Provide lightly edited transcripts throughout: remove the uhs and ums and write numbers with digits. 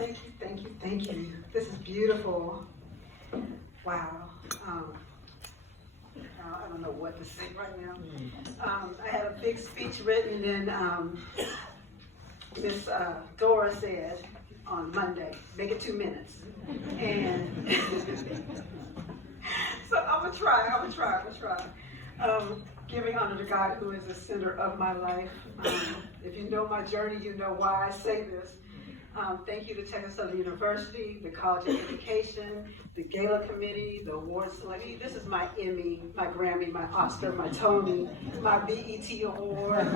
Thank you. This is beautiful. Wow. I don't know what to say right now. I had a big speech written, and Miss Dora said on Monday, make it 2 minutes. And so I'm gonna try. Giving honor to God, who is the center of my life. If you know my journey, you know why I say this. Thank you to Texas Southern University, the College of Education, the Gala Committee, the Awards Committee. This is my Emmy, my Grammy, my Oscar, my Tony, my BET Award.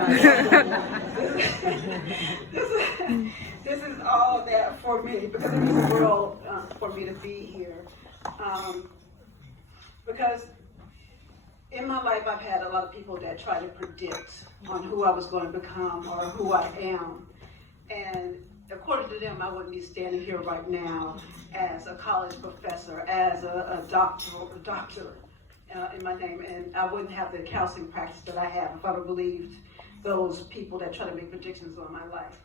This is all that for me, because it means the world for me to be here. Because in my life, I've had a lot of people that try to predict on who I was going to become or who I am. And according to them, I wouldn't be standing here right now as a college professor, as a doctor in my name, and I wouldn't have the counseling practice that I have if I would believed those people that try to make predictions on my life.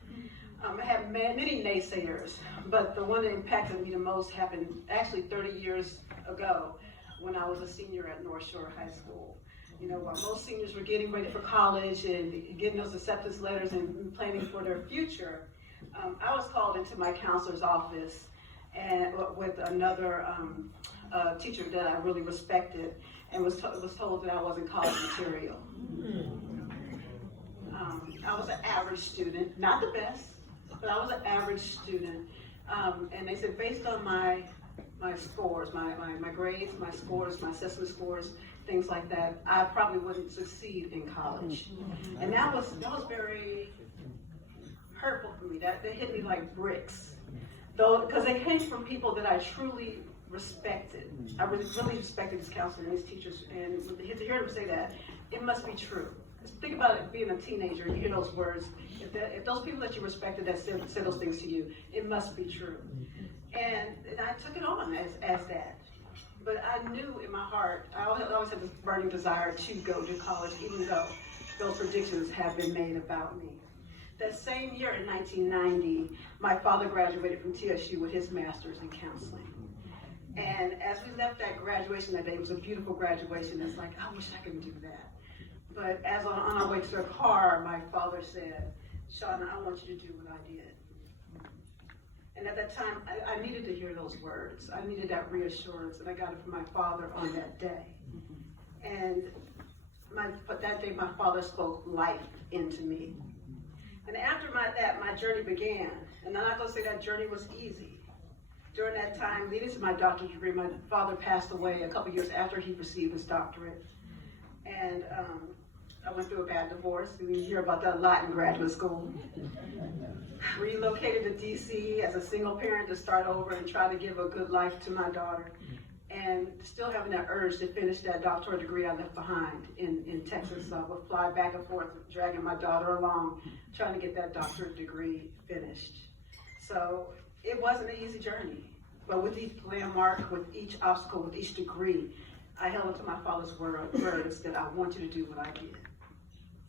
I have many naysayers, but the one that impacted me the most happened actually 30 years ago when I was a senior at North Shore High School. You know, while most seniors were getting ready for college and getting those acceptance letters and planning for their future, I was called into my counselor's office and with another teacher that I really respected, and was told that I wasn't college material. I was an average student, not the best, but I was an average student. And they said, based on my scores, my grades, my scores, my assessment scores, things like that, I probably wouldn't succeed in college. And that was very hurtful for me. That hit me like bricks, though, because they came from people that I truly respected. I really respected these counselors and these teachers, and to hear them say that, it must be true. Think about it, being a teenager, you hear those words. If those people that you respected that said those things to you, it must be true. And I took it on as that. But I knew in my heart, I always had this burning desire to go to college, even though those predictions have been made about me. That same year in 1990, my father graduated from TSU with his master's in counseling. And as we left that graduation that day, it was a beautiful graduation. It's like, I wish I could do that. But as on our way to the car, my father said, Shauna, I want you to do what I did. And at that time, I needed to hear those words. I needed that reassurance, and I got it from my father on that day. And that day, my father spoke life into me. And after that, my journey began. And I'm not going to say that journey was easy. During that time, leading to my doctorate degree, my father passed away a couple years after he received his doctorate. And I went through a bad divorce. You hear about that a lot in graduate school. Relocated to DC as a single parent to start over and try to give a good life to my daughter. And still having that urge to finish that doctoral degree I left behind in Texas. So I would fly back and forth, dragging my daughter along, trying to get that doctorate degree finished. So it wasn't an easy journey. But with each landmark, with each obstacle, with each degree, I held onto my father's words that I want you to do what I did.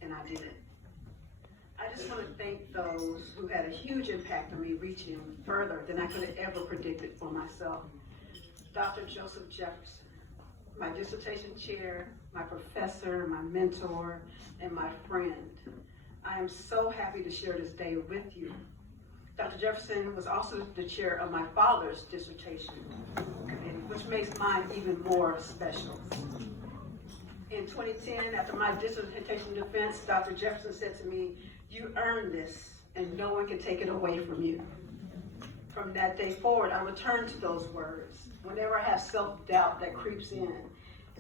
And I did it. I just want to thank those who had a huge impact on me, reaching further than I could have ever predicted for myself. Dr. Joseph Jefferson, my dissertation chair, my professor, my mentor, and my friend. I am so happy to share this day with you. Dr. Jefferson was also the chair of my father's dissertation committee, which makes mine even more special. In 2010, after my dissertation defense, Dr. Jefferson said to me, "You earned this, and no one can take it away from you." From that day forward, I return to those words. Whenever I have self-doubt that creeps in,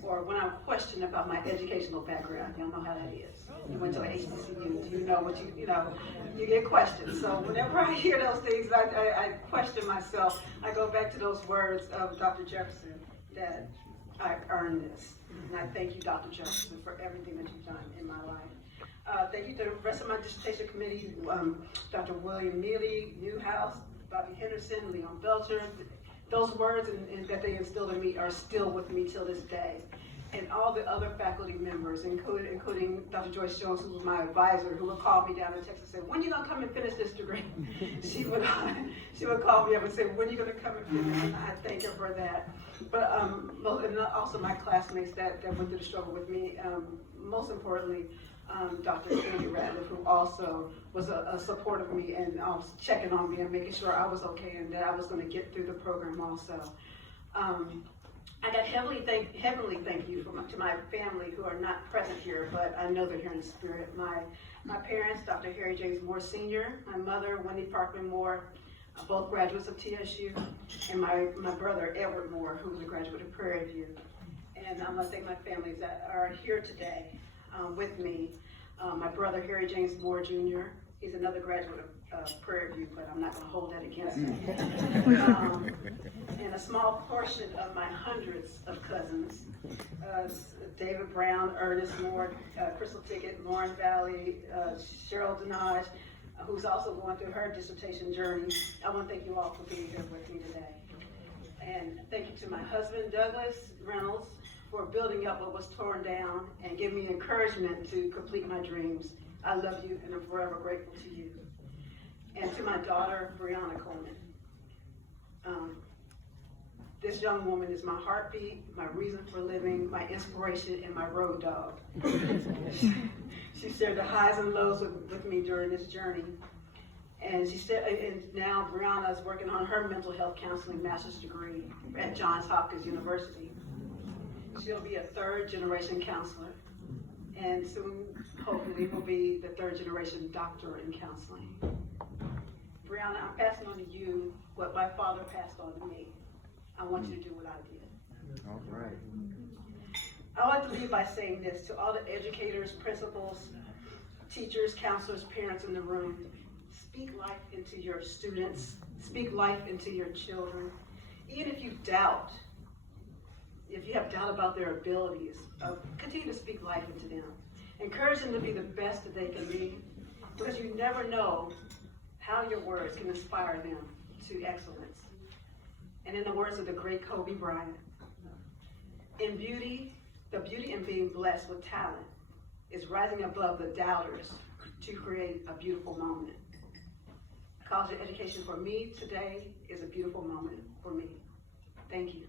or when I'm questioned about my educational background, y'all know how that is. You went to a HBCU, do you know what you get questioned. So whenever I hear those things, I question myself. I go back to those words of Dr. Jefferson, that I earned this. And I thank you, Dr. Jefferson, for everything that you've done in my life. Thank you to the rest of my dissertation committee, Dr. William Neely, Newhouse, Bobby Henderson, Leon Belcher. Those words and that they instilled in me are still with me till this day. And all the other faculty members, including Dr. Joyce Jones, who was my advisor, who would call me down in Texas and say, "When are you going to come and finish this degree?" She would call me up and say, when are you going to come and visit? And I thank her for that. But and also my classmates that went through the struggle with me. Most importantly, Dr. Sandy Ratliff, who also was a support of me and checking on me and making sure I was okay and that I was going to get through the program also. I got heavenly thank you to my family who are not present here, but I know they're here in spirit. My parents, Dr. Harry James Moore Sr., my mother, Wendy Parkman Moore, both graduates of TSU, and my brother, Edward Moore, who was a graduate of Prairie View. And I want to thank my families that are here today with me. My brother, Harry James Moore Jr., he's another graduate of Prairie View, but I'm not going to hold that against him. And a small portion of my hundreds of cousins, David Brown, Ernest Moore, Crystal Tickett, Lauren Valley, Cheryl Denage, who's also going through her dissertation journey. I want to thank you all for being here with me today. And thank you to my husband, Douglas Reynolds, for building up what was torn down and giving me encouragement to complete my dreams. I love you and I'm forever grateful to you. And to my daughter, Brianna Coleman. This young woman is my heartbeat, my reason for living, my inspiration, and my road dog. She shared the highs and lows with me during this journey. And now Brianna is working on her mental health counseling master's degree at Johns Hopkins University. She'll be a third-generation counselor, and soon, hopefully, will be the third-generation doctor in counseling. Brianna, I'm passing on to you what my father passed on to me. I want you to do what I did. All right. I want to leave by saying this to all the educators, principals, teachers, counselors, parents in the room. Speak life into your students. Speak life into your children. Even if you doubt, if you have doubt about their abilities, continue to speak life into them. Encourage them to be the best that they can be, because you never know how your words can inspire them to excellence. And in the words of the great Kobe Bryant, the beauty in being blessed with talent is rising above the doubters to create a beautiful moment. College education for me today is a beautiful moment for me. Thank you.